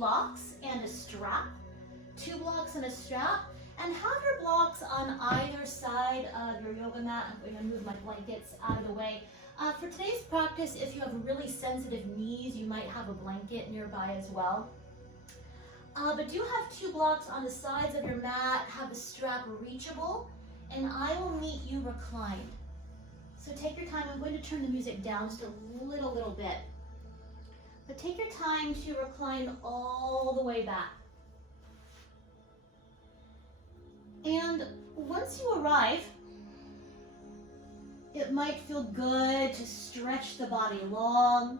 blocks and a strap. 2 blocks and a strap. And have your blocks on either side of your yoga mat. I'm going to move my blankets out of the way. For today's practice, if you have really sensitive knees, you might have a blanket nearby as well. But do have 2 blocks on the sides of your mat, have the strap reachable, and I will meet you reclined. So take your time. I'm going to turn the music down just a little bit. But take your time to recline all the way back. And once you arrive, it might feel good to stretch the body long.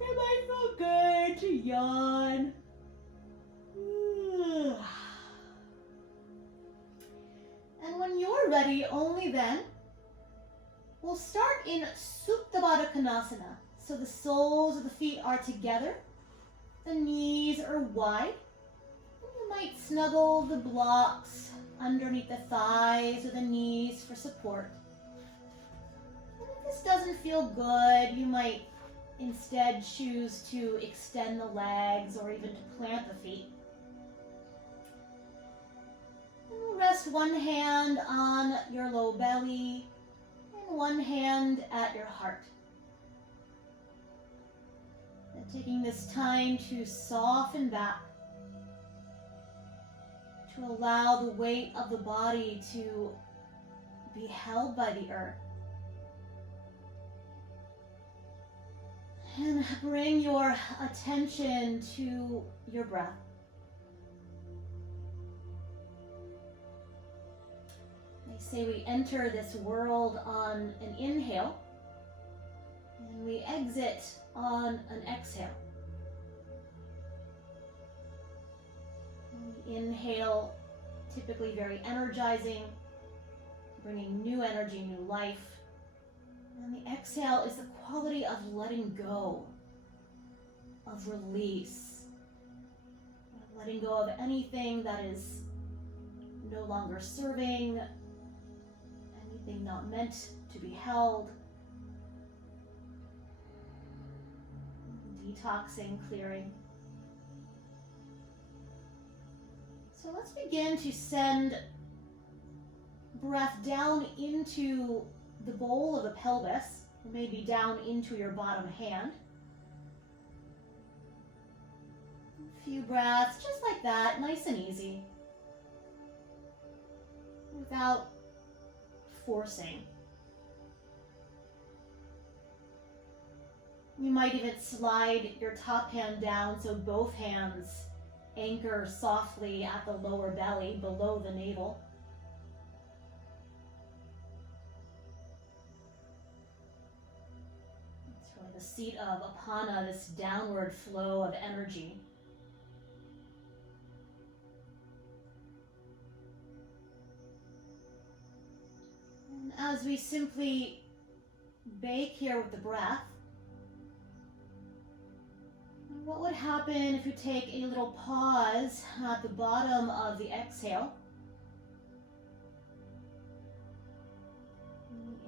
It might feel good to yawn. And when you're ready, only then, we'll start in Supta Baddha Konasana. So the soles of the feet are together, the knees are wide. You might snuggle the blocks underneath the thighs or the knees for support. And if this doesn't feel good, you might instead choose to extend the legs or even to plant the feet. And we'll rest one hand on your low belly and one hand at your heart. And taking this time to soften back, to allow the weight of the body to be held by the earth. And bring your attention to your breath. They say we enter this world on an inhale, and we exit on an exhale. The inhale, typically very energizing, bringing new energy, new life. And the exhale is the quality of letting go, of release, of letting go of anything that is no longer serving, anything not meant to be held. Detoxing, clearing. So let's begin to send breath down into the bowl of the pelvis, or maybe down into your bottom hand. A few breaths, just like that, nice and easy, without forcing. You might even slide your top hand down so both hands anchor softly at the lower belly, below the navel. It's really the seat of Apana, this downward flow of energy. And as we simply bake here with the breath, what would happen if you take a little pause at the bottom of the exhale?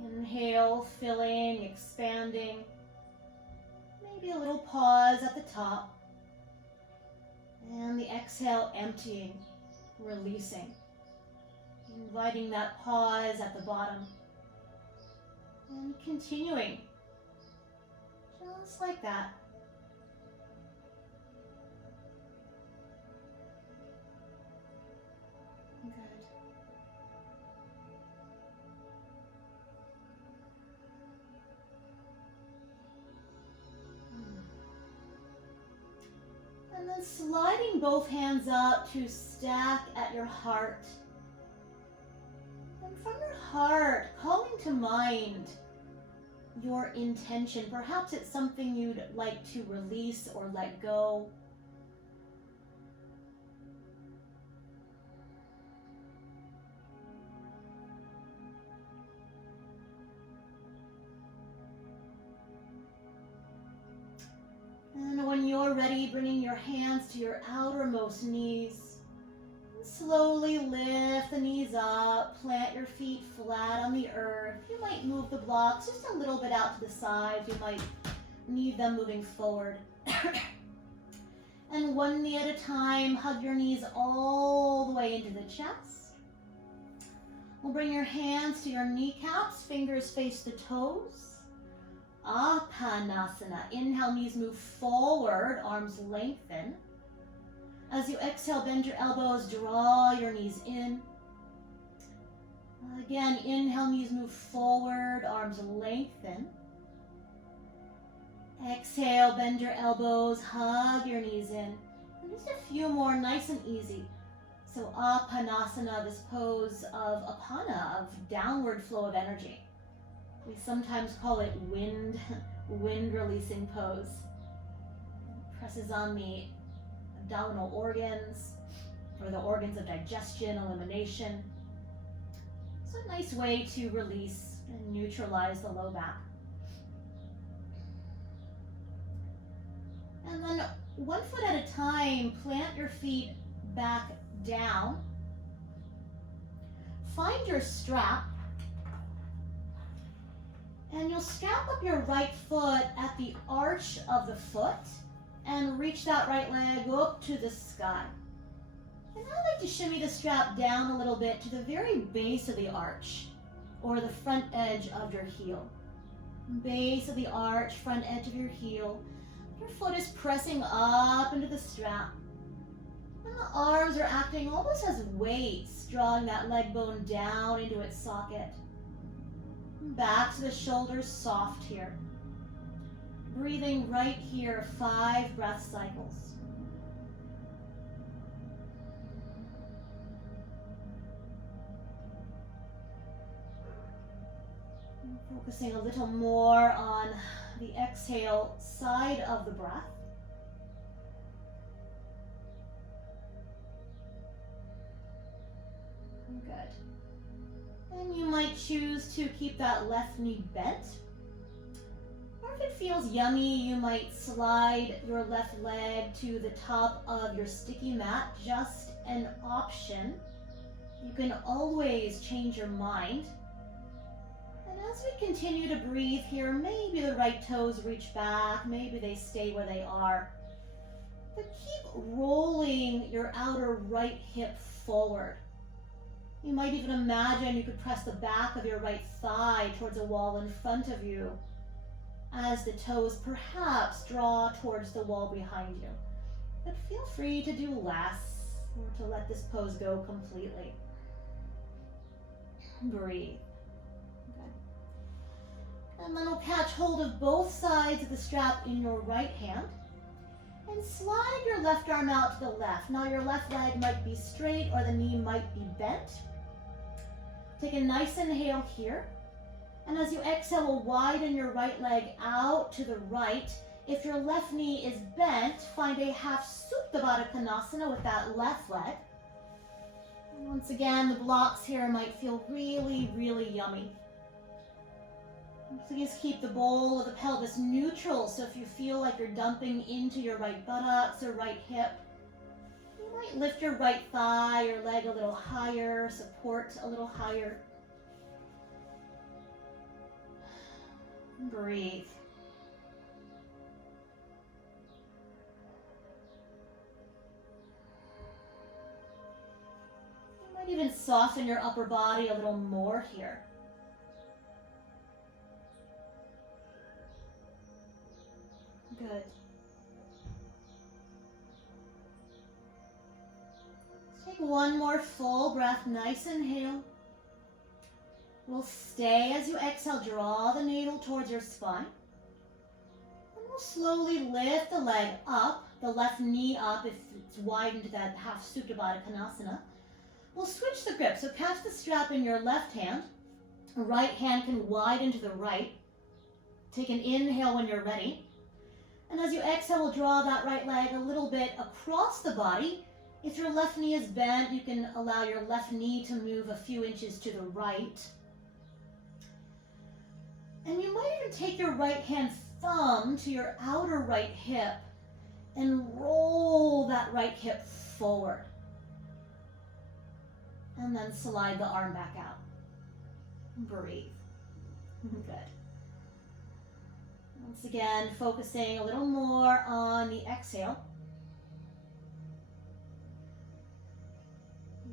Inhale, filling, expanding. Maybe a little pause at the top. And the exhale, emptying, releasing. Inviting that pause at the bottom. And continuing, just like that. And then sliding both hands up to stack at your heart. And from your heart, calling to mind your intention. Perhaps it's something you'd like to release or let go. And when you're ready, bringing your hands to your outermost knees. Slowly lift the knees up, plant your feet flat on the earth. You might move the blocks just a little bit out to the side. You might need them moving forward. And one knee at a time, hug your knees all the way into the chest. We'll bring your hands to your kneecaps, fingers face the toes. Apana. Inhale, knees move forward, arms lengthen. As you exhale, bend your elbows, draw your knees in. Again, inhale, knees move forward, arms lengthen. Exhale, bend your elbows, hug your knees in. And just a few more, nice and easy. So Apanasana, this pose of Apana, of downward flow of energy. We sometimes call it wind releasing pose. Presses on the abdominal organs, or the organs of digestion, elimination. It's a nice way to release and neutralize the low back. And then one foot at a time, plant your feet back down. Find your strap. And you'll strap up your right foot at the arch of the foot and reach that right leg up to the sky. And I like to shimmy the strap down a little bit to the very base of the arch, or the front edge of your heel. Base of the arch, front edge of your heel. Your foot is pressing up into the strap. And the arms are acting almost as weights, drawing that leg bone down into its socket. Back to the shoulders, soft here. Breathing right here, 5 breath cycles. Focusing a little more on the exhale side of the breath. Good. And you might choose to keep that left knee bent. Or if it feels yummy, you might slide your left leg to the top of your sticky mat. Just an option. You can always change your mind. And as we continue to breathe here, maybe the right toes reach back, maybe they stay where they are. But keep rolling your outer right hip forward. You might even imagine you could press the back of your right thigh towards a wall in front of you as the toes perhaps draw towards the wall behind you. But feel free to do less or to let this pose go completely. Breathe. And then we'll catch hold of both sides of the strap in your right hand and slide your left arm out to the left. Now your left leg might be straight or the knee might be bent. Take a nice inhale here. And as you exhale, widen your right leg out to the right. If your left knee is bent, find a half Supta Baddha Konasana with that left leg. And once again, the blocks here might feel really, really yummy. Please keep the bowl of the pelvis neutral, so if you feel like you're dumping into your right buttocks or right hip, you might lift your right thigh or leg a little higher, support a little higher. Breathe. You might even soften your upper body a little more here. Good. Take one more full breath, nice inhale. We'll stay as you exhale, draw the navel towards your spine. And we'll slowly lift the leg up, the left knee up if it's widened to that half Supta Baddha Konasana. We'll switch the grip, so catch the strap in your left hand. Right hand can widen to the right. Take an inhale when you're ready. And as you exhale, we'll draw that right leg a little bit across the body. If your left knee is bent, you can allow your left knee to move a few inches to the right. And you might even take your right hand thumb to your outer right hip and roll that right hip forward. And then slide the arm back out. Breathe. Good. Once again, focusing a little more on the exhale.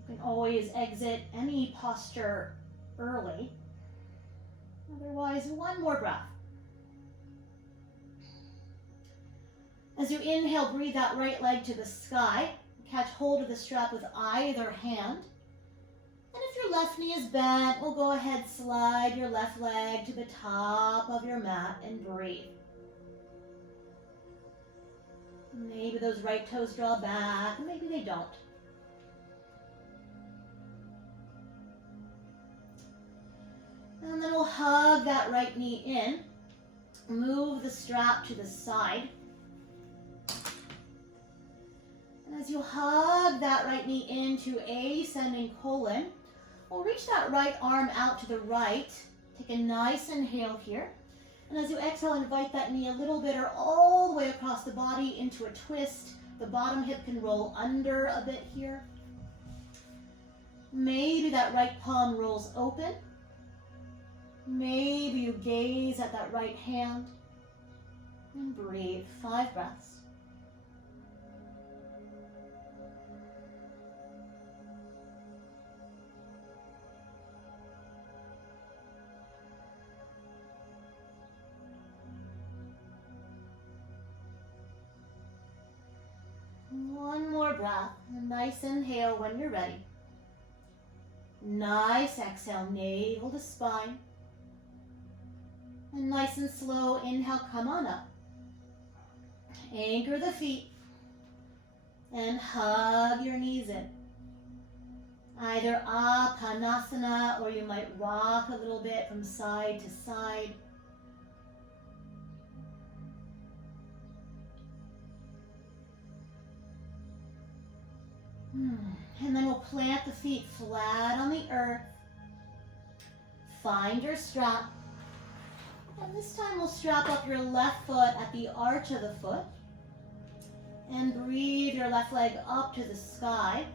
You can always exit any posture early. Otherwise, one more breath. As you inhale, breathe that right leg to the sky. Catch hold of the strap with either hand. And if your left knee is bent, we'll go ahead, slide your left leg to the top of your mat and breathe. Maybe those right toes draw back, maybe they don't. And then we'll hug that right knee in. Move the strap to the side. And as you hug that right knee into ascending colon, we'll reach that right arm out to the right. Take a nice inhale here. And as you exhale, invite that knee a little bit or all the way across the body into a twist. The bottom hip can roll under a bit here. Maybe that right palm rolls open. Maybe you gaze at that right hand. And breathe. 5 breaths. One more breath. A nice inhale when you're ready. Nice exhale, navel to spine. And nice and slow inhale, come on up. Anchor the feet. And hug your knees in. Either Apana or you might rock a little bit from side to side. And then we'll plant the feet flat on the earth. Find your strap. And this time we'll strap up your left foot at the arch of the foot. And breathe your left leg up to the sky.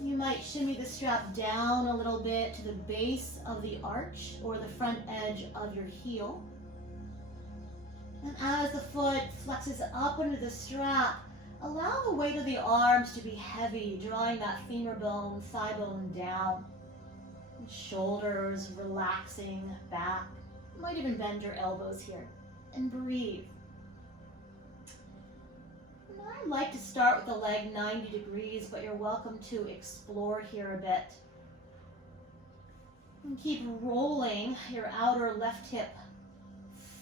You might shimmy the strap down a little bit to the base of the arch or the front edge of your heel. And as the foot flexes up under the strap, allow the weight of the arms to be heavy, drawing that femur bone, thigh bone down. Shoulders relaxing back. You might even bend your elbows here. And breathe. And I like to start with the leg 90 degrees, but you're welcome to explore here a bit. And keep rolling your outer left hip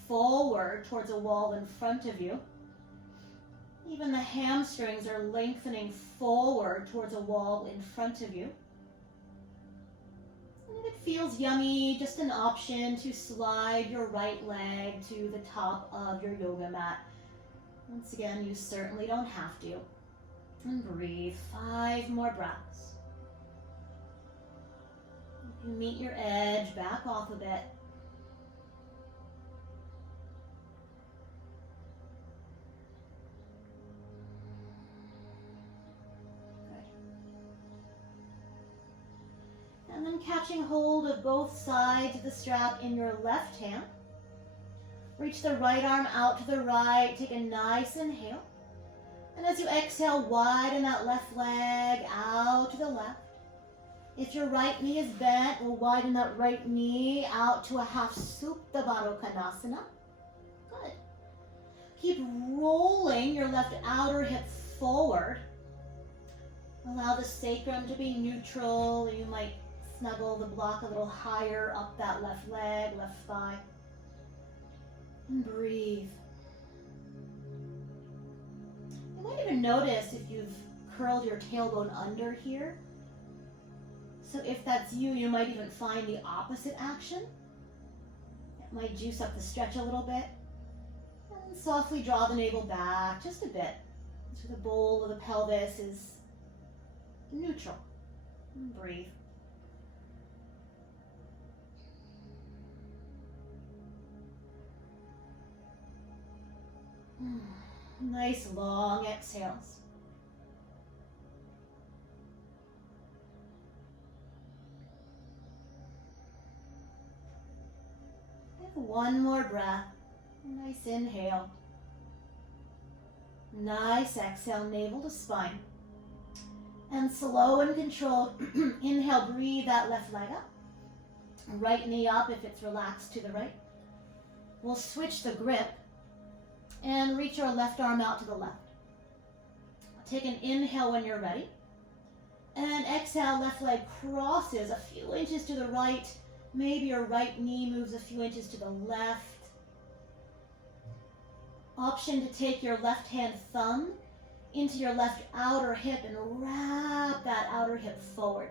forward towards a wall in front of you. Even the hamstrings are lengthening forward towards a wall in front of you. And if it feels yummy, just an option to slide your right leg to the top of your yoga mat. Once again, you certainly don't have to. And breathe. 5 more breaths. You can meet your edge, back off a bit. And then catching hold of both sides of the strap in your left hand. Reach the right arm out to the right. Take a nice inhale. And as you exhale, widen that left leg out to the left. If your right knee is bent, we'll widen that right knee out to a half Supta Baddha Konasana. Good. Keep rolling your left outer hip forward. Allow the sacrum to be neutral. You might snuggle the block a little higher up that left leg, left thigh. And breathe. You might even notice if you've curled your tailbone under here. So if that's you, you might even find the opposite action. It might juice up the stretch a little bit. And softly draw the navel back just a bit. So the bowl of the pelvis is neutral. And breathe. Nice long exhales. And one more breath. Nice inhale. Nice exhale, navel to spine. And slow and controlled, inhale, breathe that left leg up. Right knee up if it's relaxed to the right. We'll switch the grip and reach our left arm out to the left. Take an inhale when you're ready. And exhale, left leg crosses a few inches to the right. Maybe your right knee moves a few inches to the left. Option to take your left hand thumb into your left outer hip and wrap that outer hip forward.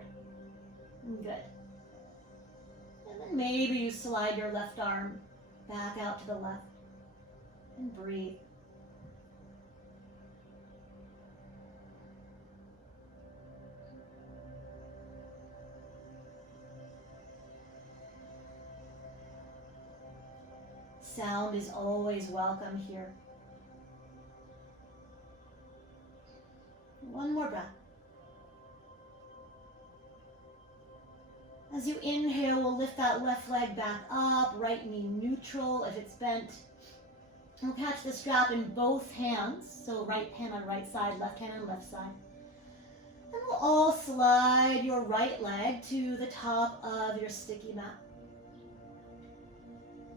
Good. And then maybe you slide your left arm back out to the left and breathe. Sound is always welcome here. One more breath. As you inhale, we'll lift that left leg back up, right knee neutral. If it's bent, we'll catch the strap in both hands. So right hand on right side, left hand on left side. And we'll all slide your right leg to the top of your sticky mat.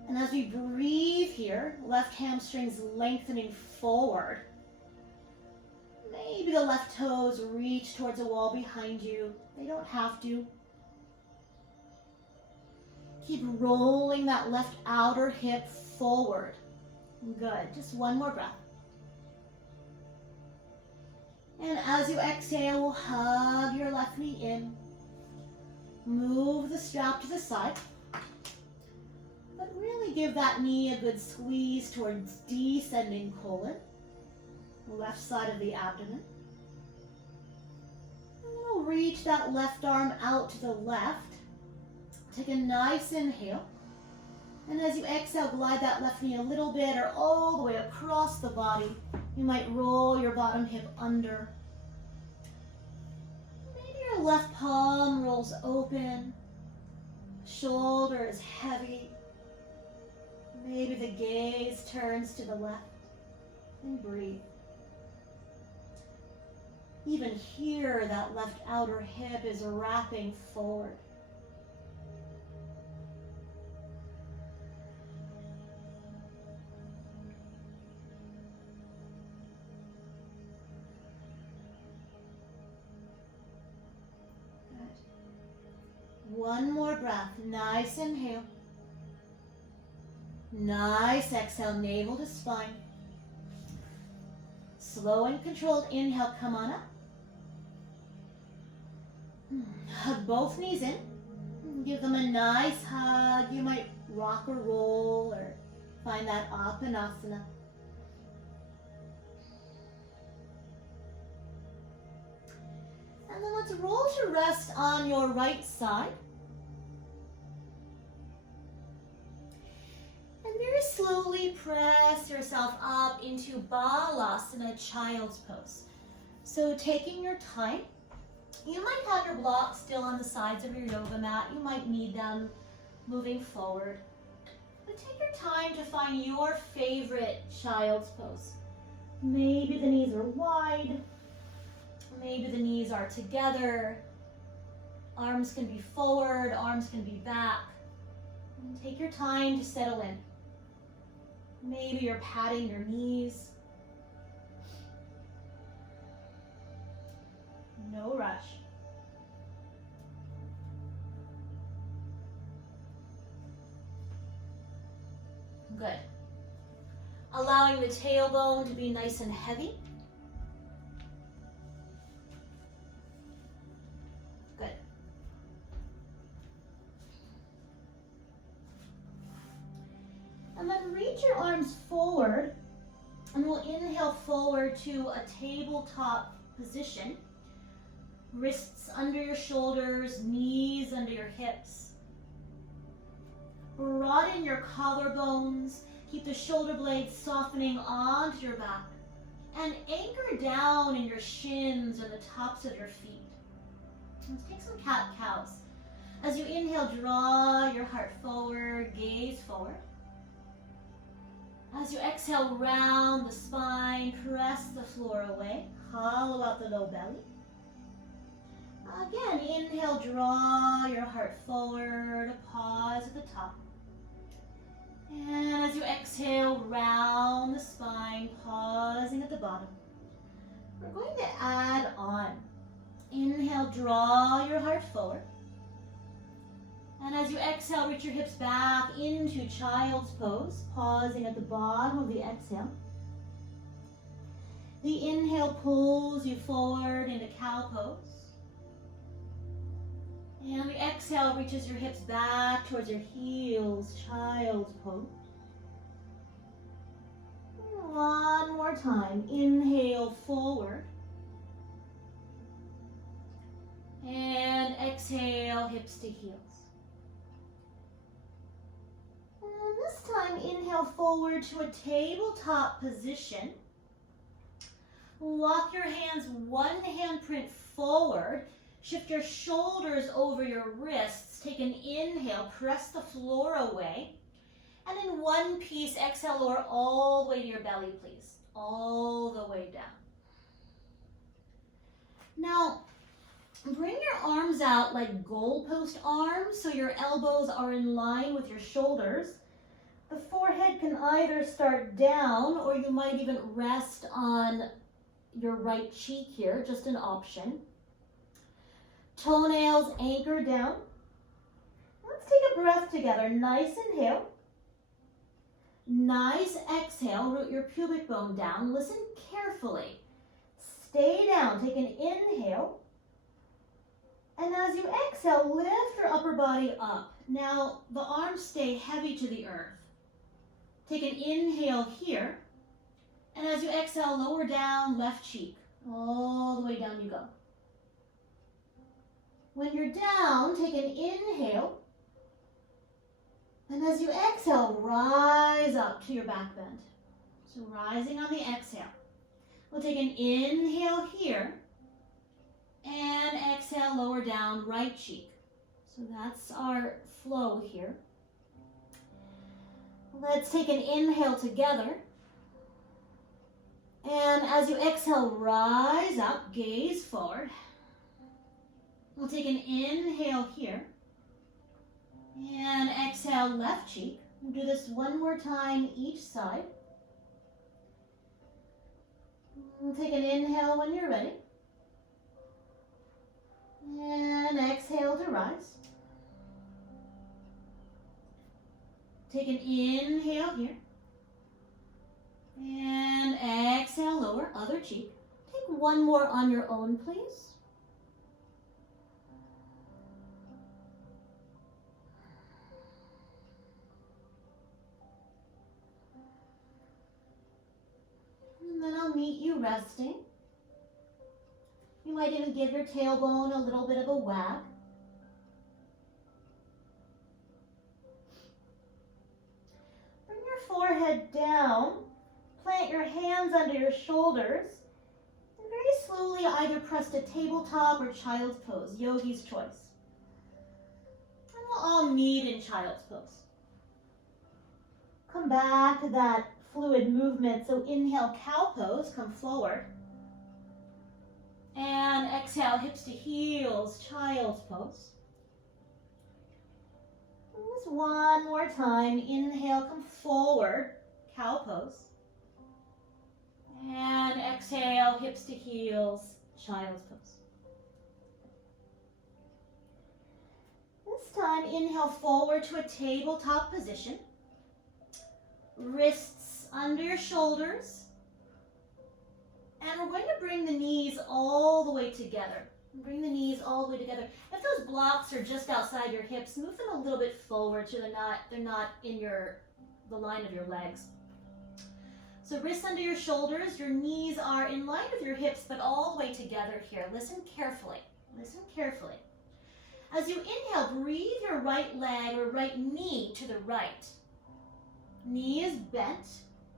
And as we breathe here, left hamstrings lengthening forward. Maybe the left toes reach towards a wall behind you. They don't have to. Keep rolling that left outer hip forward. Good. Just one more breath. And as you exhale, hug your left knee in. Move the strap to the side. But really give that knee a good squeeze towards descending colon. Left side of the abdomen. And we'll reach that left arm out to the left. Take a nice inhale. And as you exhale, glide that left knee a little bit or all the way across the body. You might roll your bottom hip under. Maybe your left palm rolls open. Shoulder is heavy. Maybe the gaze turns to the left. And breathe. Even here, that left outer hip is wrapping forward. Good. One more breath. Nice inhale. Nice exhale, navel to spine. Slow and controlled inhale, come on up. Hug both knees in. Give them a nice hug. You might rock or roll or find that Apana. And then let's roll to rest on your right side. And very slowly press yourself up into Balasana, child's pose. So taking your time. You might have your blocks still on the sides of your yoga mat. You might need them moving forward. But take your time to find your favorite child's pose. Maybe the knees are wide. Maybe the knees are together. Arms can be forward, arms can be back. And take your time to settle in. Maybe you're patting your knees. No rush. Good. Allowing the tailbone to be nice and heavy. Good. And then reach your arms forward, and we'll inhale forward to a tabletop position. Wrists under your shoulders, knees under your hips. Broaden your collarbones. Keep the shoulder blades softening onto your back. And anchor down in your shins or the tops of your feet. Let's take some cat-cows. As you inhale, draw your heart forward, gaze forward. As you exhale, round the spine, press the floor away. Hollow out the low belly. Again, inhale, draw your heart forward, pause at the top. And as you exhale, round the spine, pausing at the bottom. We're going to add on. Inhale, draw your heart forward. And as you exhale, reach your hips back into child's pose, pausing at the bottom of the exhale. The inhale pulls you forward into cow pose. And the exhale reaches your hips back towards your heels, child's pose. One more time. Inhale forward. And exhale, hips to heels. And this time, inhale forward to a tabletop position. Walk your hands one handprint forward. Shift your shoulders over your wrists. Take an inhale, press the floor away. And in one piece, exhale, lower all the way to your belly, please. All the way down. Now, bring your arms out like goalpost arms so your elbows are in line with your shoulders. The forehead can either start down or you might even rest on your right cheek here, just an option. Toenails anchor down. Let's take a breath together. Nice inhale. Nice exhale. Root your pubic bone down. Listen carefully. Stay down. Take an inhale. And as you exhale, lift your upper body up. Now, the arms stay heavy to the earth. Take an inhale here. And as you exhale, lower down, left cheek. All the way down you go. When you're down, take an inhale. And as you exhale, rise up to your back bend. So rising on the exhale. We'll take an inhale here. And exhale, lower down, right cheek. So that's our flow here. Let's take an inhale together. And as you exhale, rise up, gaze forward. We'll take an inhale here. And exhale, left cheek. We'll do this one more time each side. We'll take an inhale when you're ready. And exhale to rise. Take an inhale here. And exhale, lower, other cheek. Take one more on your own, please. And then I'll meet you resting. You might even give your tailbone a little bit of a wag. Bring your forehead down. Plant your hands under your shoulders. And very slowly either press to tabletop or child's pose, yogi's choice. And we'll all meet in child's pose. Come back to that fluid movement. So inhale, cow pose, come forward. And exhale, hips to heels, child's pose. And just one more time. Inhale, come forward, cow pose. And exhale, hips to heels, child's pose. This time, inhale forward to a tabletop position. Wrists under your shoulders. And we're going to bring the knees all the way together. Bring the knees all the way together. If those blocks are just outside your hips, move them a little bit forward so they're not in the line of your legs. So wrists under your shoulders, your knees are in line with your hips, but all the way together here. Listen carefully. Listen carefully. As you inhale, breathe your right leg or right knee to the right. Knee is bent.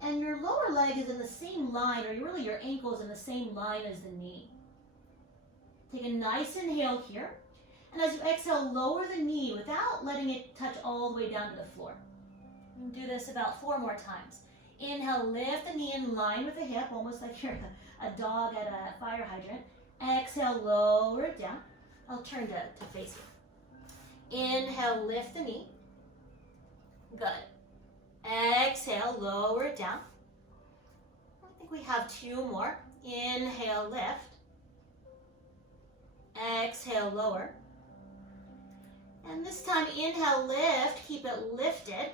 And your lower leg is in the same line, or really your ankle is in the same line as the knee. Take a nice inhale here. And as you exhale, lower the knee without letting it touch all the way down to the floor. And do this about 4 more times. Inhale, lift the knee in line with the hip, almost like you're a dog at a fire hydrant. Exhale, lower it down. I'll turn to face you. Inhale, lift the knee. Good. Exhale, lower it down. I think we have 2 more. Inhale, lift. Exhale, lower. And this time, inhale, lift. Keep it lifted.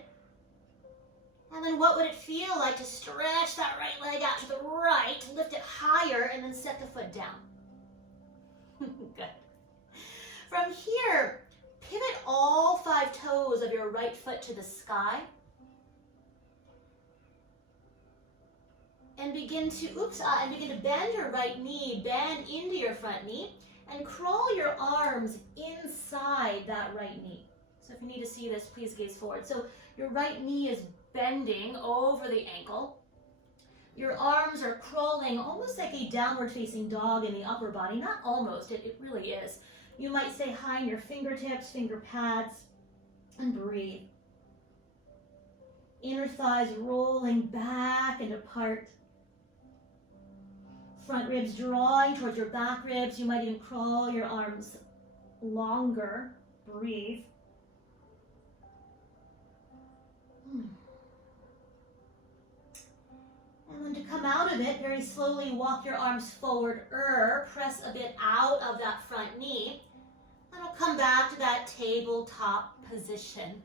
And then what would it feel like to stretch that right leg out to the right, lift it higher, and then set the foot down? Good. From here, pivot all 5 toes of your right foot to the sky. And begin to bend your right knee, bend into your front knee, and crawl your arms inside that right knee. So if you need to see this, please gaze forward. So your right knee is bending over the ankle. Your arms are crawling almost like a downward facing dog in the upper body. Not almost, it really is. You might stay high in your fingertips, finger pads, and breathe. Inner thighs rolling back and apart. Front ribs drawing towards your back ribs. You might even crawl your arms longer. Breathe. And then to come out of it, very slowly walk your arms forward. Press a bit out of that front knee. And I'll come back to that tabletop position.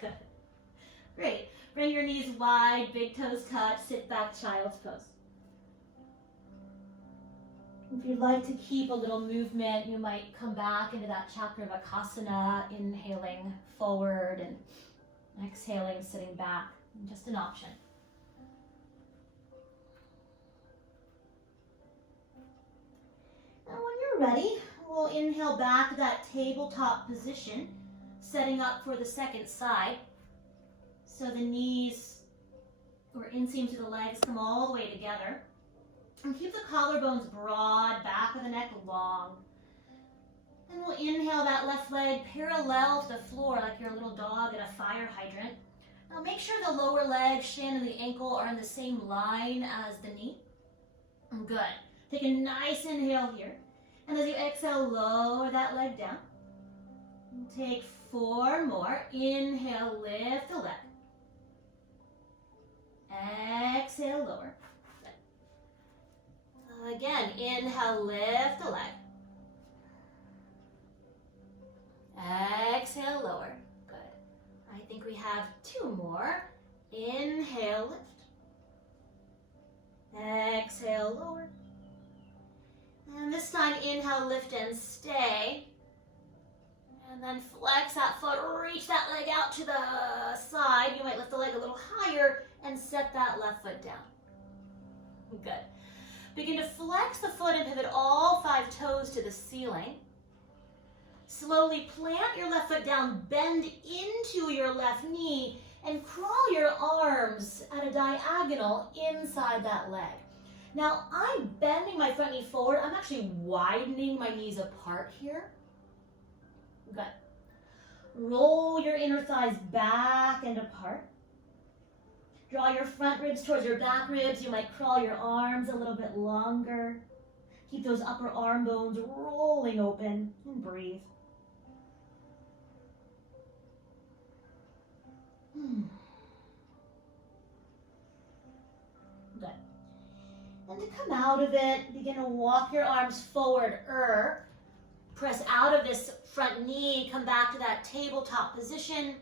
Good. Great. Bring your knees wide, big toes touch, sit back, child's pose. If you'd like to keep a little movement, you might come back into that chakra of Akasana, inhaling forward and exhaling, sitting back. Just an option. Now when you're ready, we'll inhale back to that tabletop position, setting up for the second side. So the knees or inseams of the legs come all the way together. And keep the collarbones broad, back of the neck long. And we'll inhale that left leg parallel to the floor like you're a little dog at a fire hydrant. Now make sure the lower leg, shin, and the ankle are in the same line as the knee. Good. Take a nice inhale here. And as you exhale, lower that leg down. Take 4 more. Inhale, lift the leg. Exhale, lower. Again, inhale, lift the leg. Exhale, lower. Good. I think we have 2 more. Inhale, lift. Exhale, lower. And this time, inhale, lift and stay. And then flex that foot, reach that leg out to the side. You might lift the leg a little higher and set that left foot down. Good. Begin to flex the foot and pivot all 5 toes to the ceiling. Slowly plant your left foot down, bend into your left knee, and crawl your arms at a diagonal inside that leg. Now, I'm bending my front knee forward. I'm actually widening my knees apart here. Good. Roll your inner thighs back and apart. Draw your front ribs towards your back ribs. You might crawl your arms a little bit longer. Keep those upper arm bones rolling open and breathe. Good. And to come out of it, begin to walk your arms forward. Press out of this front knee. Come back to that tabletop position.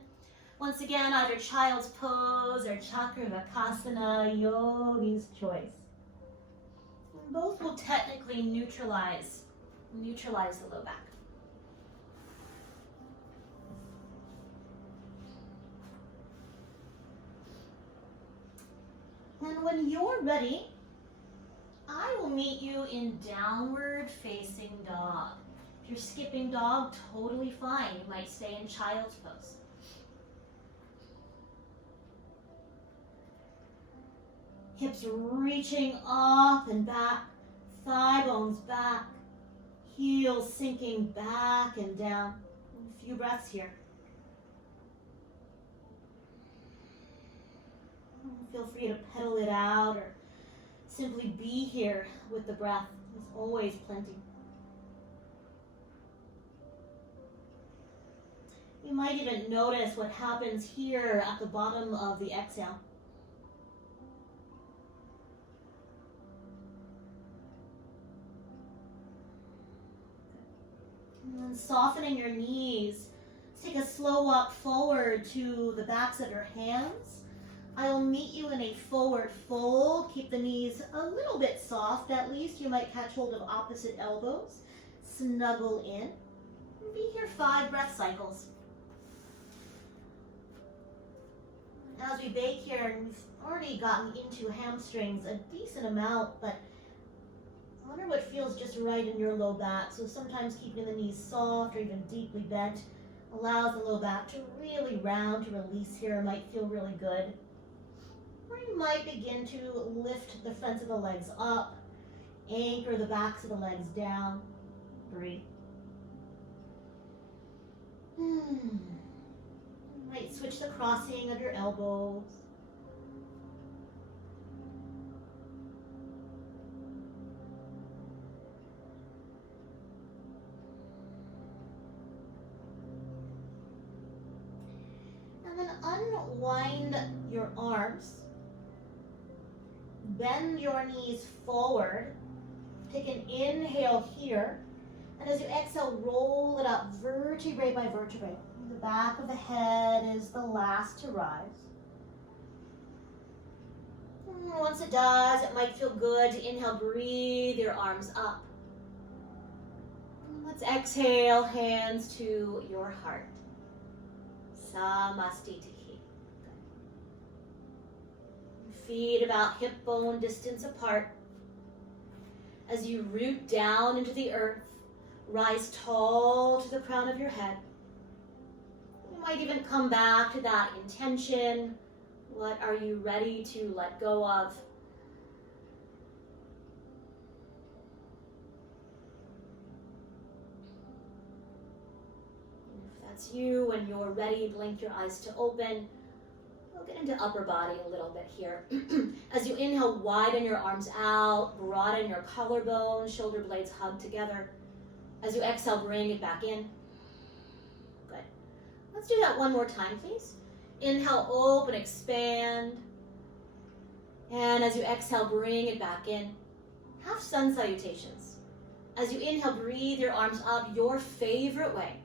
Once again, either child's pose or chakra vakasana, yogi's choice. And both will technically neutralize the low back. And when you're ready, I will meet you in downward facing dog. If you're skipping dog, totally fine. You might stay in child's pose. Hips reaching up and back, thigh bones back, heels sinking back and down. A few breaths here. Feel free to pedal it out or simply be here with the breath. There's always plenty. You might even notice what happens here at the bottom of the exhale. And softening your knees. Take a slow walk forward to the backs of your hands. I'll meet you in a forward fold. Keep the knees a little bit soft. At least you might catch hold of opposite elbows. Snuggle in. Be here 5 breath cycles. As we bake here, we've already gotten into hamstrings a decent amount, but I wonder what feels just right in your low back. So sometimes keeping the knees soft or even deeply bent allows the low back to really round, to release here. It might feel really good. Or you might begin to lift the fronts of the legs up, anchor the backs of the legs down. Breathe. You might switch the crossing of your elbows. And then unwind your arms. Bend your knees forward. Take an inhale here. And as you exhale, roll it up vertebrae by vertebrae. The back of the head is the last to rise. And once it does, it might feel good to inhale, breathe your arms up. Let's exhale, hands to your heart. Samastitihi. Feet about hip bone distance apart. As you root down into the earth, rise tall to the crown of your head. You might even come back to that intention. What are you ready to let go of? If that's you, when you're ready, blink your eyes to open. We'll get into upper body a little bit here. As you inhale, widen your arms out, broaden your collarbone, shoulder blades hug together. As you exhale, bring it back in. Good. Let's do that one more time, please. Inhale, open, expand. And as you exhale, bring it back in. Half sun salutations. As you inhale, breathe your arms up your favorite way.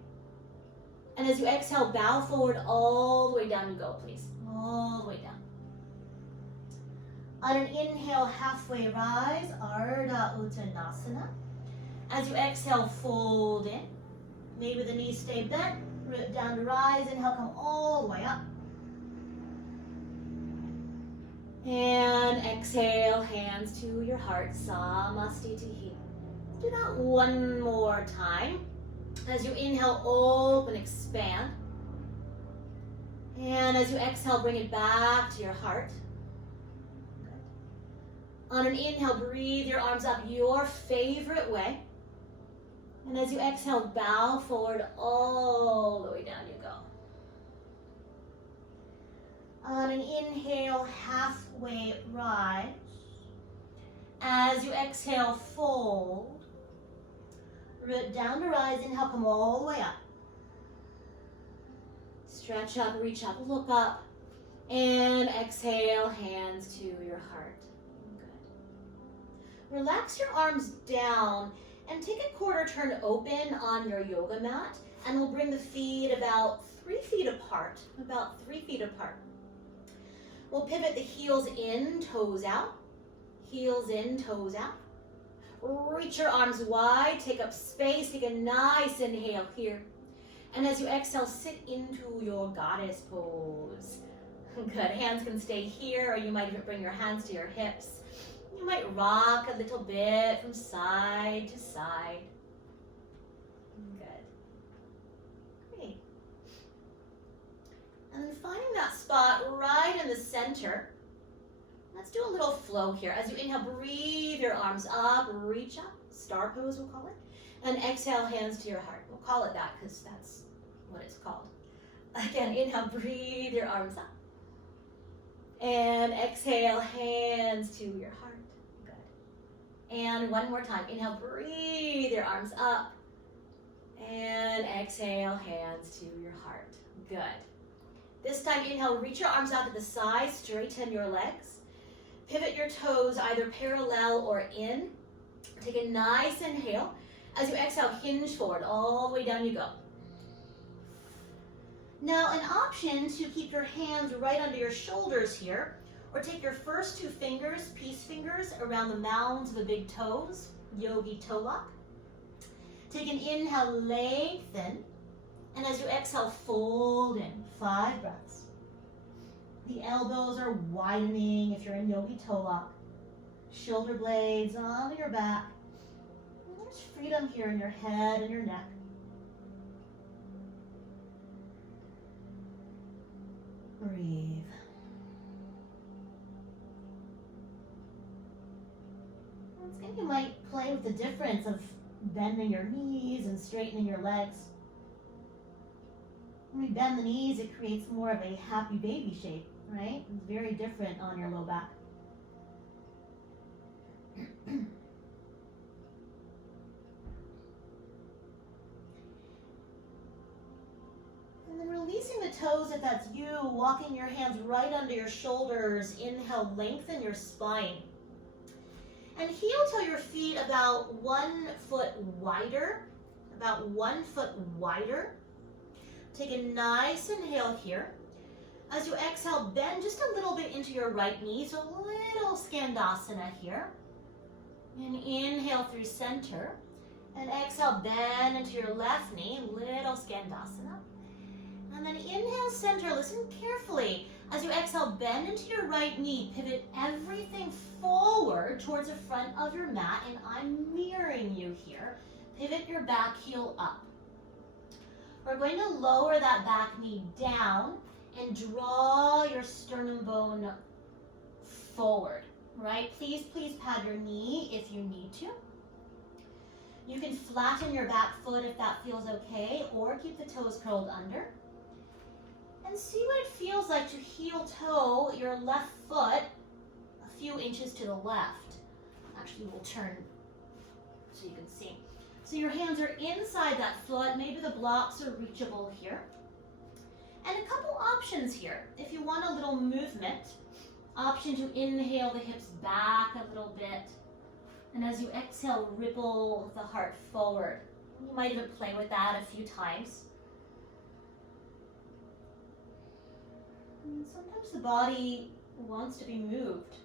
And as you exhale, bow forward all the way down you go, please. All the way down. On an inhale, halfway rise, Ardha Uttanasana. As you exhale, fold in. Maybe the knees stay bent, root down to rise. Inhale, come all the way up. And exhale, hands to your heart, Samastitihi. Do that one more time. As you inhale, open, expand. And as you exhale, bring it back to your heart. Good. On an inhale, breathe your arms up your favorite way. And as you exhale, bow forward all the way down you go. On an inhale, halfway rise. As you exhale, fold. Root down to rise. Inhale, come all the way up. Stretch up, reach up, look up. And exhale, hands to your heart. Good. Relax your arms down and take a quarter turn open on your yoga mat. And we'll bring the feet about 3 feet apart. About 3 feet apart. We'll pivot the heels in, toes out. Heels in, toes out. Reach your arms wide, take up space, take a nice inhale here. And as you exhale, sit into your goddess pose. Good, hands can stay here, or you might even bring your hands to your hips. You might rock a little bit from side to side. Good. Great. And then finding that spot right in the center. Let's do a little flow here. As you inhale, breathe your arms up, reach up, star pose we'll call it. And exhale, hands to your heart. We'll call it that because that's what it's called. Again, inhale, breathe your arms up. And exhale, hands to your heart. Good. And one more time. Inhale, breathe your arms up. And exhale, hands to your heart. Good. This time, inhale, reach your arms out to the side, straighten your legs. Pivot your toes either parallel or in. Take a nice inhale. As you exhale, hinge forward, all the way down you go. Now, an option to keep your hands right under your shoulders here, or take your first two fingers, peace fingers, around the mounds of the big toes, yogi toe lock. Take an inhale, lengthen, and as you exhale, fold in, 5 breaths. The elbows are widening if you're in yogi toe lock. Shoulder blades onto your back. And there's freedom here in your head and your neck. Breathe. Once again, you might play with the difference of bending your knees and straightening your legs. When we bend the knees, it creates more of a happy baby shape, right? It's very different on your low back. And then releasing the toes if that's you, walking your hands right under your shoulders. Inhale, lengthen your spine. And heel toe your feet about 1 foot wider, about 1 foot wider. Take a nice inhale here. As you exhale, bend just a little bit into your right knee, so a little Skandasana here. And inhale through center. And exhale, bend into your left knee, little Skandasana. And then inhale, center, listen carefully. As you exhale, bend into your right knee, pivot everything forward towards the front of your mat, and I'm mirroring you here. Pivot your back heel up. We're going to lower that back knee down and draw your sternum bone forward, right? Please pad your knee if you need to. You can flatten your back foot if that feels okay, or keep the toes curled under. And see what it feels like to heel toe your left foot a few inches to the left. Actually, we'll turn so you can see. So your hands are inside that foot. Maybe the blocks are reachable here. And a couple options here. If you want a little movement, option to inhale the hips back a little bit. And as you exhale, ripple the heart forward. You might even play with that a few times. And sometimes the body wants to be moved.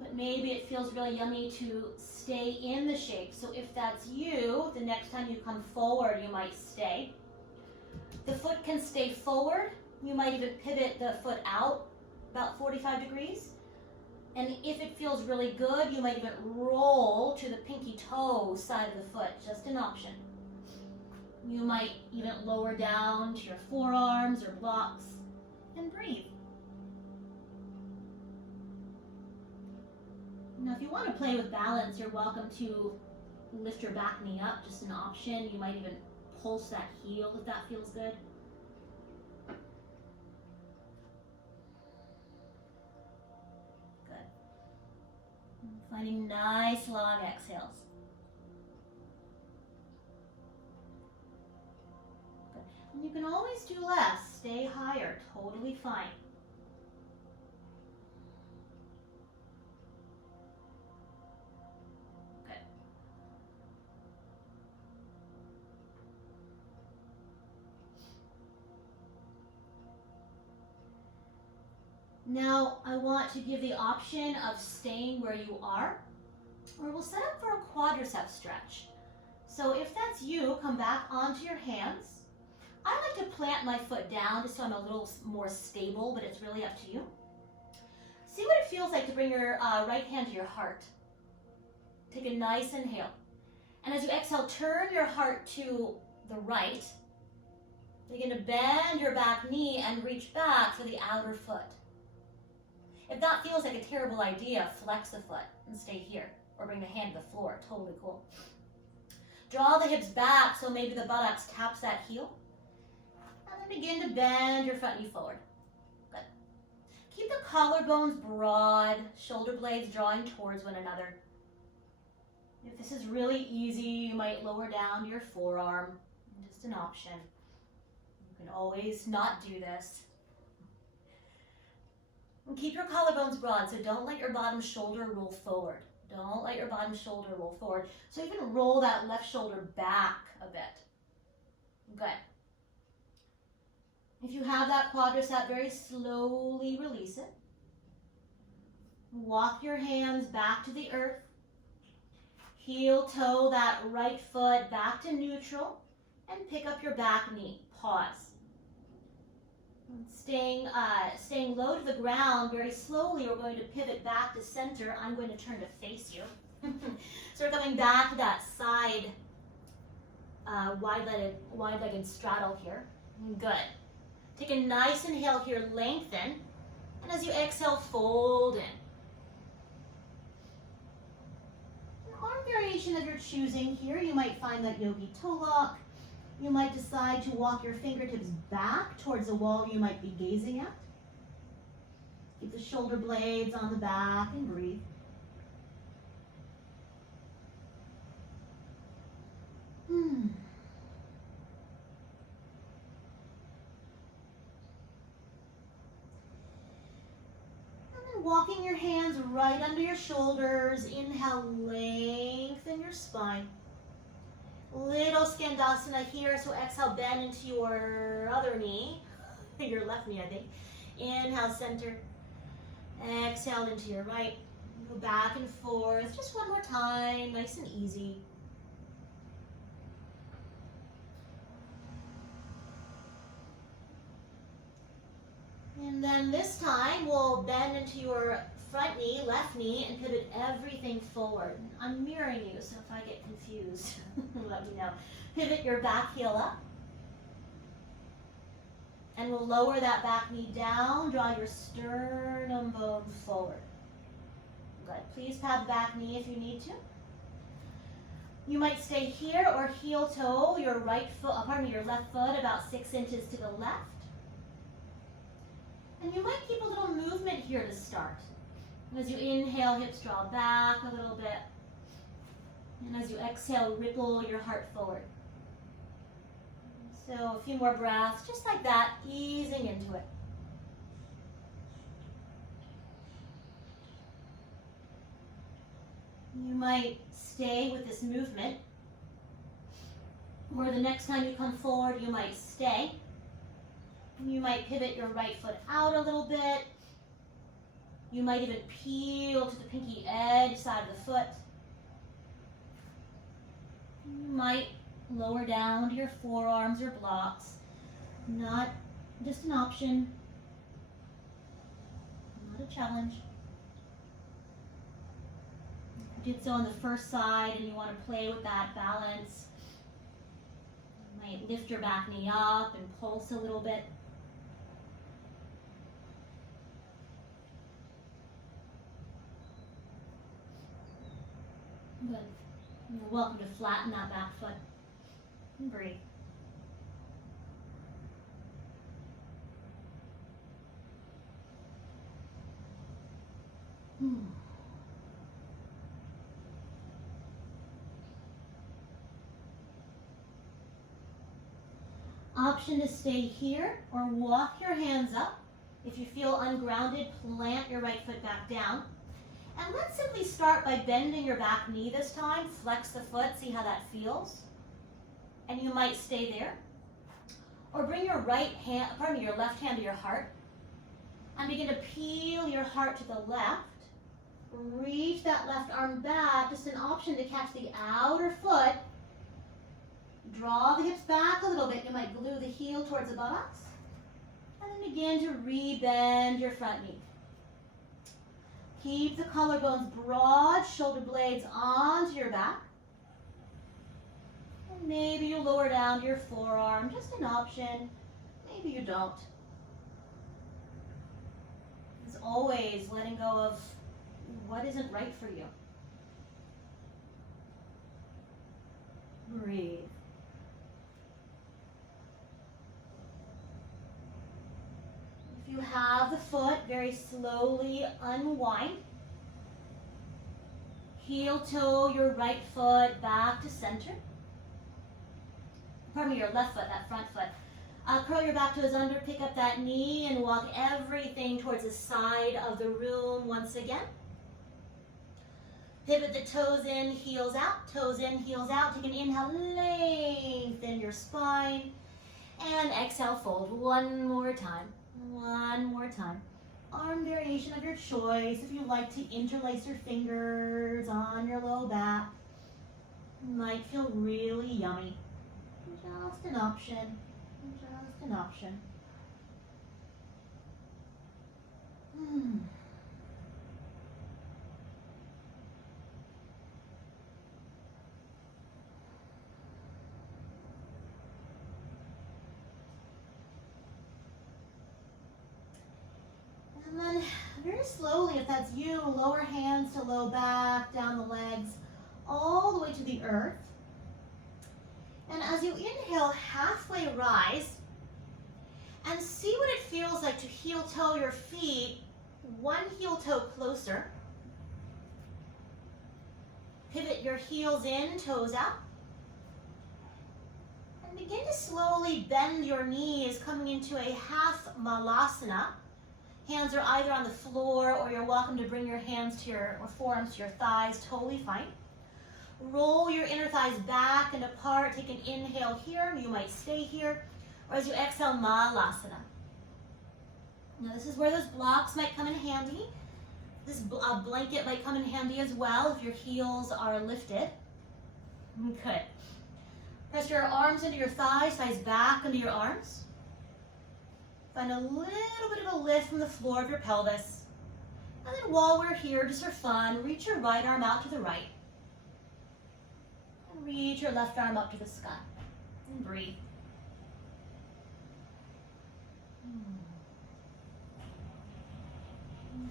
But maybe it feels really yummy to stay in the shape. So if that's you, the next time you come forward, you might stay. The foot can stay forward. You might even pivot the foot out about 45 degrees. And if it feels really good, you might even roll to the pinky toe side of the foot, just an option. You might even lower down to your forearms or blocks and breathe. Now, if you want to play with balance, you're welcome to lift your back knee up, just an option. You might even pulse that heel if that feels good. Good. Finding nice long exhales. Good. And you can always do less. Stay higher. Totally fine. Now, I want to give the option of staying where you are, or we'll set up for a quadricep stretch. So if that's you, come back onto your hands. I like to plant my foot down just so I'm a little more stable, but it's really up to you. See what it feels like to bring your right hand to your heart. Take a nice inhale. And as you exhale, turn your heart to the right. Begin to bend your back knee and reach back for the outer foot. If that feels like a terrible idea, flex the foot and stay here, or bring the hand to the floor. Totally cool. Draw the hips back so maybe the buttocks taps that heel. And then begin to bend your front knee forward. Good. Keep the collarbones broad, shoulder blades drawing towards one another. If this is really easy, you might lower down your forearm, just an option. You can always not do this. And keep your collarbones broad, so don't let your bottom shoulder roll forward. Don't let your bottom shoulder roll forward. So even roll that left shoulder back a bit. Good. If you have that quadricep, very slowly release it. Walk your hands back to the earth. Heel toe that right foot back to neutral and pick up your back knee. Pause. Staying low to the ground, very slowly we're going to pivot back to center. I'm going to turn to face you. So we're coming back to that side wide-legged straddle here. Good. Take a nice inhale here, lengthen. And as you exhale, fold in. An arm variation of your choosing here. You might find that yogi toe lock. You might decide to walk your fingertips back towards the wall you might be gazing at. Keep the shoulder blades on the back and breathe. Walking your hands right under your shoulders. Inhale, lengthen your spine. Little Skandasana here, so exhale, bend into your other knee, your left knee, I think. Inhale, center. Exhale into your right. Go back and forth, just one more time, nice and easy. And then this time, we'll bend into your front knee, left knee, and pivot everything forward. I'm mirroring you, so if I get confused, let me know. Pivot your back heel up. And we'll lower that back knee down, draw your sternum bone forward. Good. Please pad the back knee if you need to. You might stay here or heel toe your your left foot about 6 inches to the left. And you might keep a little movement here to start. As you inhale, hips draw back a little bit. And as you exhale, ripple your heart forward. So a few more breaths, just like that, easing into it. You might stay with this movement, or the next time you come forward, you might stay. You might pivot your right foot out a little bit. You might even peel to the pinky edge side of the foot. You might lower down to your forearms or blocks. Not just an option, not a challenge. If you did so on the first side and you want to play with that balance, you might lift your back knee up and pulse a little bit. Good. You're welcome to flatten that back foot and breathe. Option to stay here or walk your hands up. If you feel ungrounded, plant your right foot back down. And let's simply start by bending your back knee this time. Flex the foot, see how that feels. And you might stay there. Or bring your your left hand to your heart. And begin to peel your heart to the left. Reach that left arm back. Just an option to catch the outer foot. Draw the hips back a little bit. You might glue the heel towards the buttocks. And then begin to re-bend your front knee. Keep the collarbones broad, shoulder blades onto your back. And maybe you lower down your forearm, just an option. Maybe you don't. As always, letting go of what isn't right for you. Breathe. If you have the foot, very slowly unwind. Heel toe your right foot back to center. Pardon me, your left foot, that front foot. Curl your back toes under, pick up that knee, and walk everything towards the side of the room once again. Pivot the toes in, heels out, toes in, heels out. Take an inhale, lengthen your spine. And exhale, fold one more time. One more time. Arm variation of your choice. If you like to interlace your fingers on your low back, might feel really yummy. Just an option. Just an option. And then very slowly, if that's you, lower hands to low back, down the legs, all the way to the earth. And as you inhale, halfway rise, and see what it feels like to heel toe your feet, one heel toe closer. Pivot your heels in, toes out. And begin to slowly bend your knees, coming into a half malasana. Hands are either on the floor, or you're welcome to bring your hands to your, or forearms to your thighs, totally fine. Roll your inner thighs back and apart. Take an inhale here. You might stay here. Or as you exhale, malasana. Now this is where those blocks might come in handy. This blanket might come in handy as well if your heels are lifted. Good. Press your arms into your thighs, thighs back into your arms. Find a little bit of a lift from the floor of your pelvis. And then while we're here, just for fun, reach your right arm out to the right. And reach your left arm up to the sky. And breathe.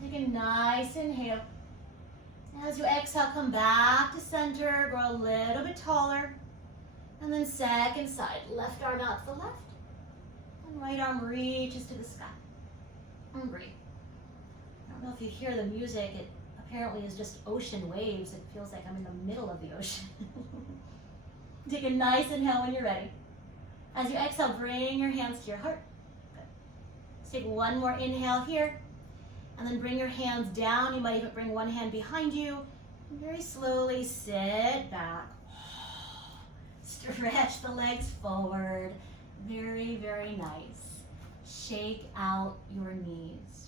Take a nice inhale. As you exhale, come back to center, grow a little bit taller. And then second side, left arm out to the left. And right arm reaches to the sky. And breathe. I don't know if you hear the music, it apparently is just ocean waves. It feels like I'm in the middle of the ocean. Take a nice inhale when you're ready. As you exhale, bring your hands to your heart. Good. Let's take one more inhale here. And then bring your hands down. You might even bring one hand behind you. And very slowly sit back. Stretch the legs forward. Very, very nice. Shake out your knees.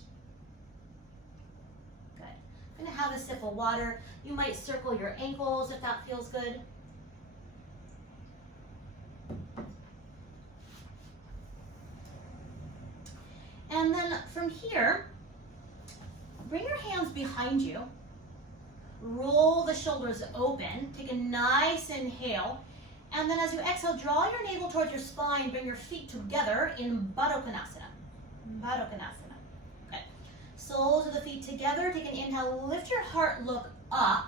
Good. I'm going to have a sip of water. You might circle your ankles if that feels good. And then from here, bring your hands behind you. Roll the shoulders open. Take a nice inhale. And then as you exhale, draw your navel towards your spine. Bring your feet together in Baddha Konasana. Baddha Konasana. Good. Soles of the feet together. Take an inhale. Lift your heart, look up.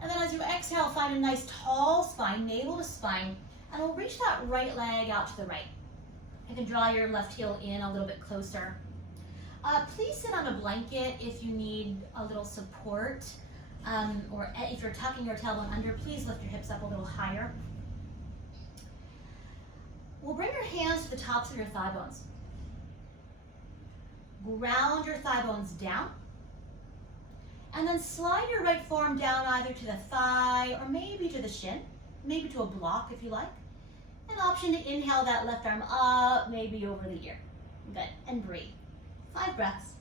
And then as you exhale, find a nice tall spine, navel to spine. And we'll reach that right leg out to the right. You can draw your left heel in a little bit closer. Please sit on a blanket if you need a little support, or if you're tucking your tailbone under, please lift your hips up a little higher. We'll bring your hands to the tops of your thigh bones. Ground your thigh bones down, and then slide your right forearm down either to the thigh or maybe to the shin, maybe to a block if you like. An option to inhale that left arm up, maybe over the ear. Good, and breathe. 5 breaths.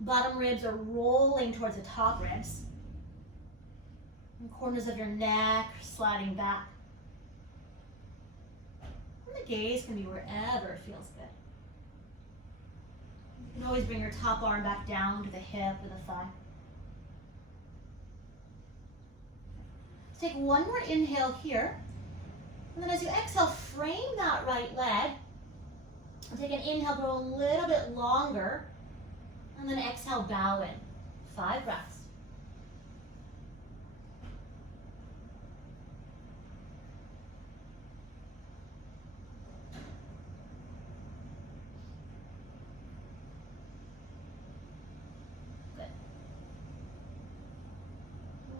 Bottom ribs are rolling towards the top ribs. And corners of your neck are sliding back. And the gaze can be wherever it feels good. You can always bring your top arm back down to the hip or the thigh. Take one more inhale here. And then as you exhale, frame that right leg. And take an inhale, go a little bit longer. And then exhale, bow in. 5 breaths. Good.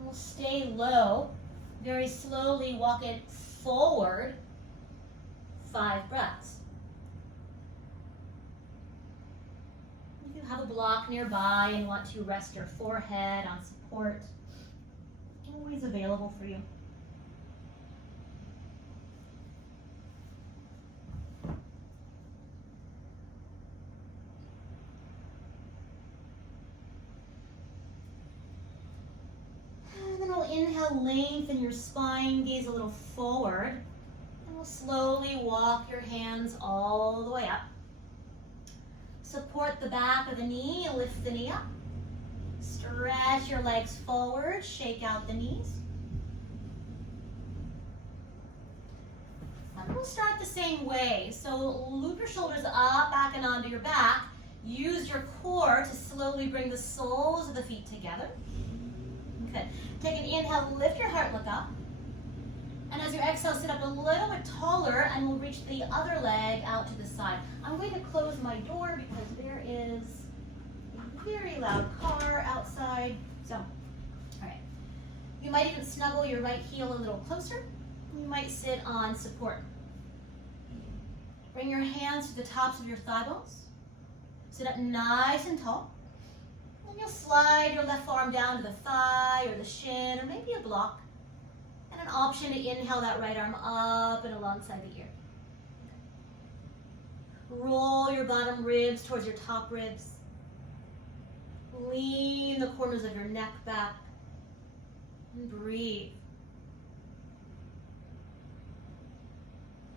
We'll stay low. Very slowly walk it forward. 5 breaths. If you have a block nearby and want to rest your forehead on support, always available for you. And then we'll inhale, lengthen your spine, gaze a little forward. And we'll slowly walk your hands all the way up. Support the back of the knee, lift the knee up. Stretch your legs forward, shake out the knees. And we'll start the same way. So loop your shoulders up, back and onto your back. Use your core to slowly bring the soles of the feet together. Good. Take an inhale, lift your heart, look up. And as you exhale, sit up a little bit taller and we'll reach the other leg out to the side. I'm going to close my door because there is a very loud car outside. So, all right. You might even snuggle your right heel a little closer. You might sit on support. Bring your hands to the tops of your thigh bones. Sit up nice and tall. And you'll slide your left arm down to the thigh or the shin or maybe a block. And an option to inhale that right arm up and alongside the ear. Roll your bottom ribs towards your top ribs. Lean the corners of your neck back. And breathe.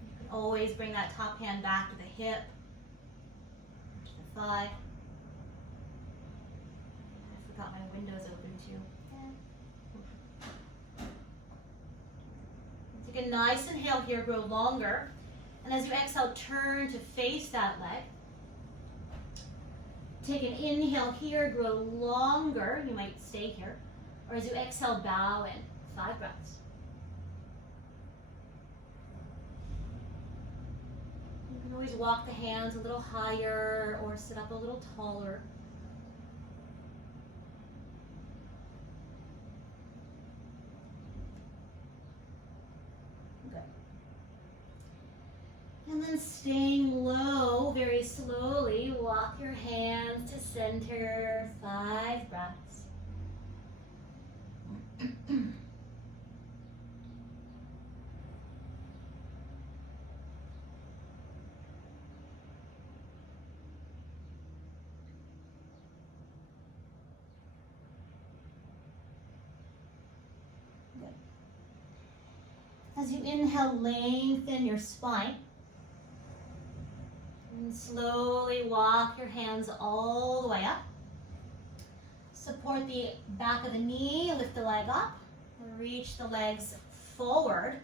You can always bring that top hand back to the hip, to the thigh. I forgot my windows open too. Take a nice inhale here, grow longer. And as you exhale, turn to face that leg. Take an inhale here, grow longer. You might stay here. Or as you exhale, bow in. 5 breaths. You can always walk the hands a little higher or sit up a little taller. And then staying low, very slowly, walk your hands to center, 5 breaths. Good. As you inhale, lengthen your spine. And slowly walk your hands all the way up. Support the back of the knee, lift the leg up. Reach the legs forward.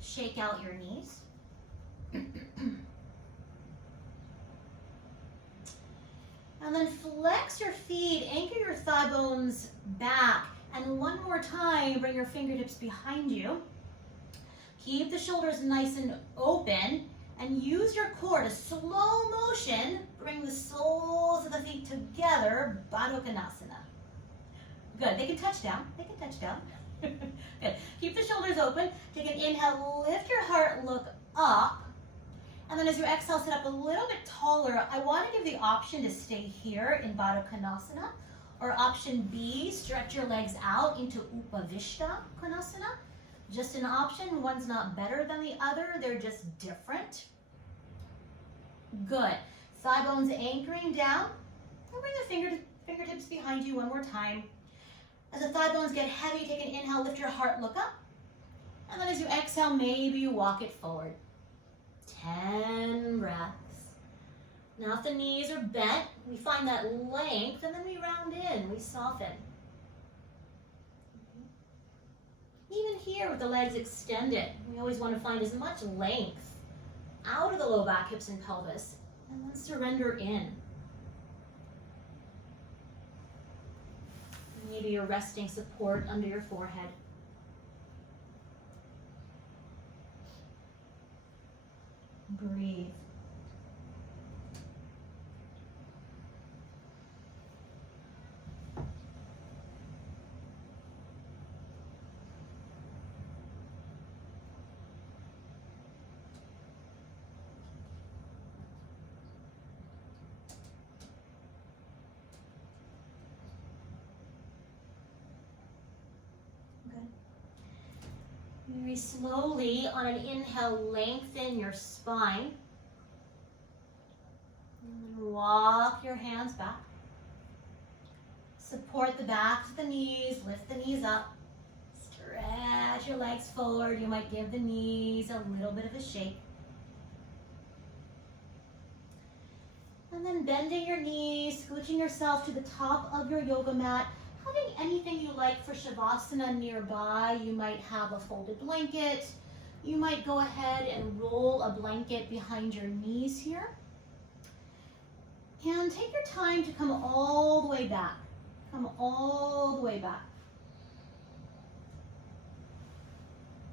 Shake out your knees. And then flex your feet, anchor your thigh bones back. And one more time, bring your fingertips behind you. Keep the shoulders nice and open. And use your core to slow motion bring the soles of the feet together, Baddha Konasana. Good, they can touch down, Good, keep the shoulders open. Take an inhale, lift your heart, look up. And then as you exhale, sit up a little bit taller. I want to give the option to stay here in Baddha Konasana. Or option B, stretch your legs out into Upavishta Konasana. Just an option, one's not better than the other, they're just different. Good. Thigh bones anchoring down. And bring the fingertips behind you one more time. As the thigh bones get heavy, take an inhale, lift your heart, look up. And then as you exhale, maybe you walk it forward. 10 breaths. Now if the knees are bent, we find that length and then we round in, we soften. Even here with the legs extended, we always want to find as much length out of the low back, hips, and pelvis, and then surrender in. Maybe you're resting support under your forehead. Breathe. Very slowly, on an inhale, lengthen your spine. And then walk your hands back. Support the backs of the knees, lift the knees up. Stretch your legs forward. You might give the knees a little bit of a shake. And then bending your knees, scooching yourself to the top of your yoga mat. Having anything you like for Shavasana nearby. You might have a folded blanket. You might go ahead and roll a blanket behind your knees here. And take your time to come all the way back. Come all the way back.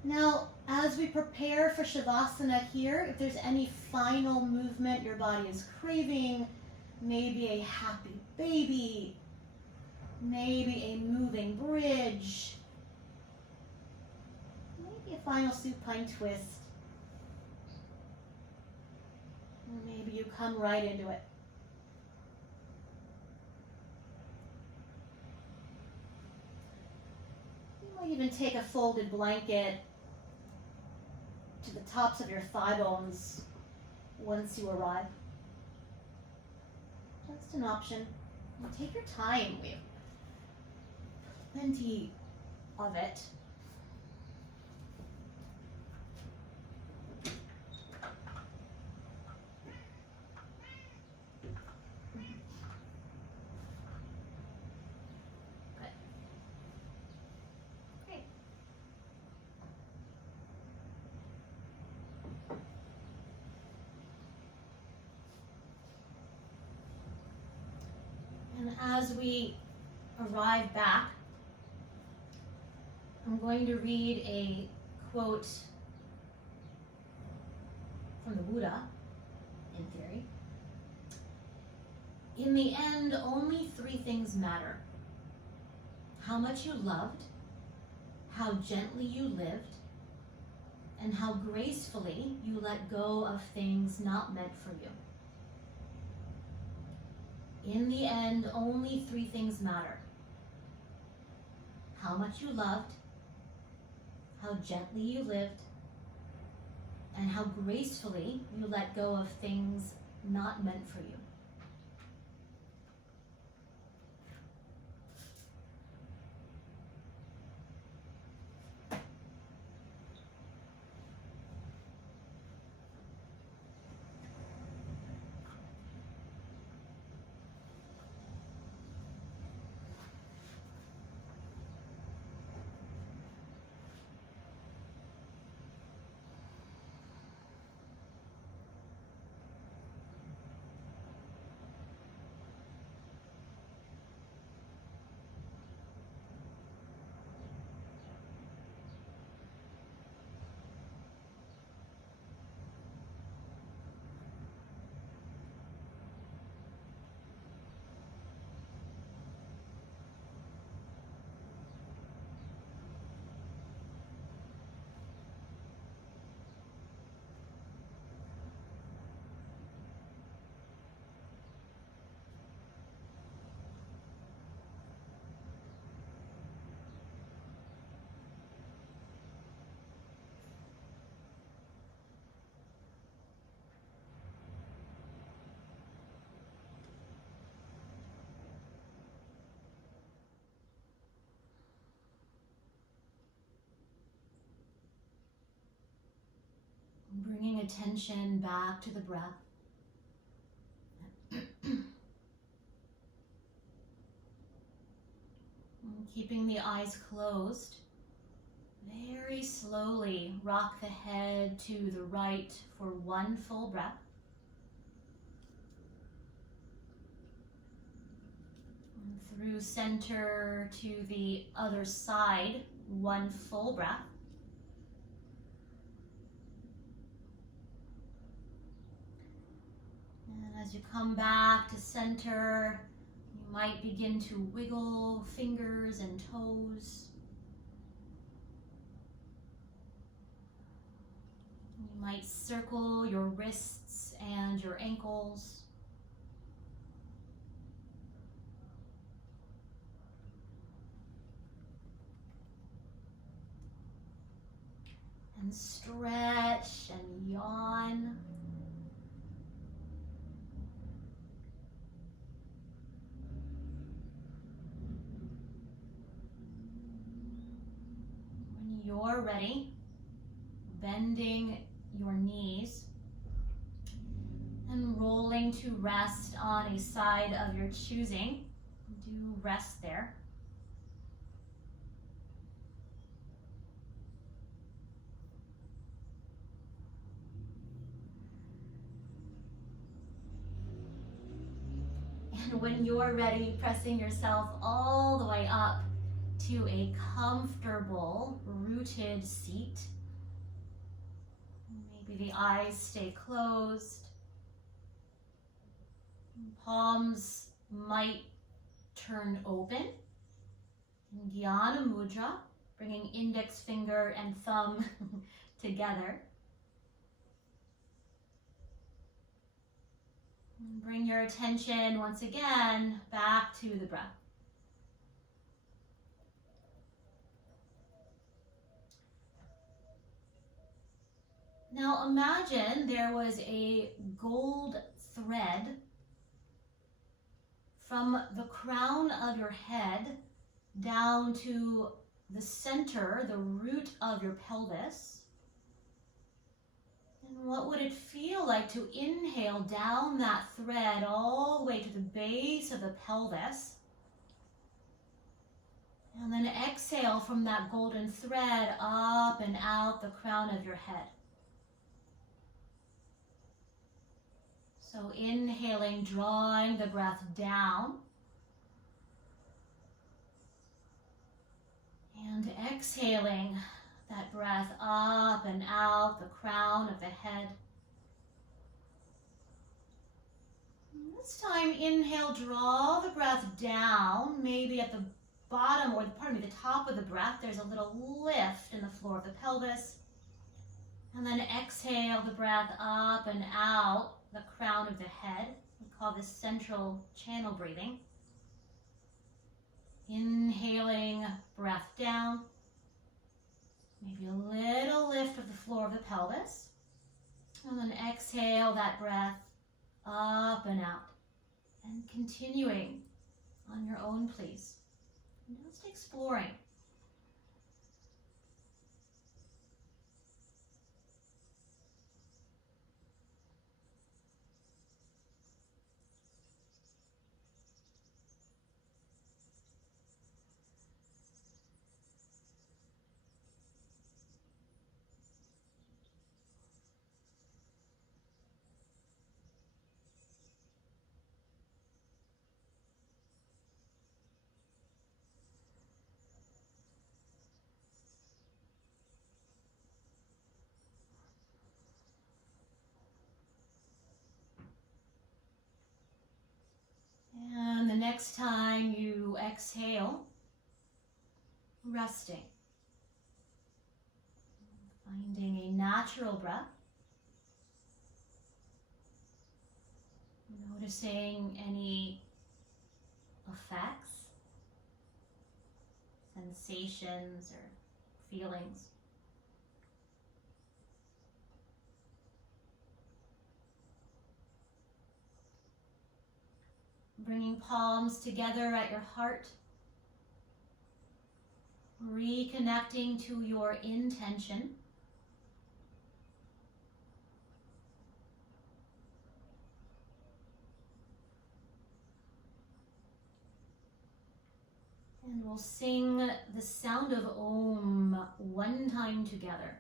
Now, as we prepare for Shavasana here, if there's any final movement your body is craving, maybe a happy baby, maybe a moving bridge, maybe a final supine twist, or maybe you come right into it. You might even take a folded blanket to the tops of your thigh bones once you arrive. Just an option. And take your time. We have plenty of it. Good. Great. And as we arrive back, I'm going to read a quote from the Buddha, in theory. In the end, only three things matter: how much you loved, how gently you lived, and how gracefully you let go of things not meant for you. In the end, only three things matter: how much you loved, how gently you lived, and how gracefully you let go of things not meant for you. Bringing attention back to the breath. Keeping the eyes closed, very slowly rock the head to the right for one full breath. And through center to the other side, one full breath. And as you come back to center, you might begin to wiggle fingers and toes. You might circle your wrists and your ankles. and stretch and yawn. When you're ready, bending your knees and rolling to rest on a side of your choosing. Do rest there. And when you're ready, pressing yourself all the way up to a comfortable rooted seat. Maybe the eyes stay closed. Palms might turn open. Jnana Mudra, bringing index finger and thumb together. And bring your attention once again back to the breath. Now imagine there was a gold thread from the crown of your head down to the center, the root of your pelvis. And what would it feel like to inhale down that thread all the way to the base of the pelvis? And then exhale from that golden thread up and out the crown of your head. So inhaling, drawing the breath down. And exhaling that breath up and out the crown of the head. And this time, inhale, draw the breath down, maybe at the bottom or the top of the breath. There's a little lift in the floor of the pelvis. And then exhale the breath up and out the crown of the head. We call this central channel breathing. Inhaling, breath down. Maybe a little lift of the floor of the pelvis. And then exhale that breath up and out. And continuing on your own, please. And just exploring. And the next time you exhale, resting. Finding a natural breath. Noticing any effects, sensations, or feelings. Bringing palms together at your heart. Reconnecting to your intention. And we'll sing the sound of Om one time together.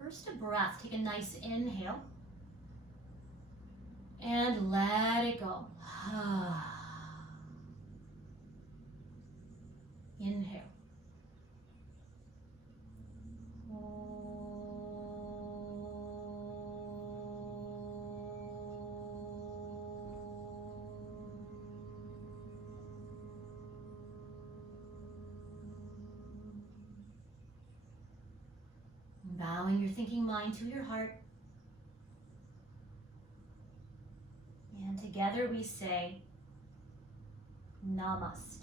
First a breath, take a nice inhale. And let it go. Inhale. Bowing your thinking mind to your heart. And together we say, Namaste.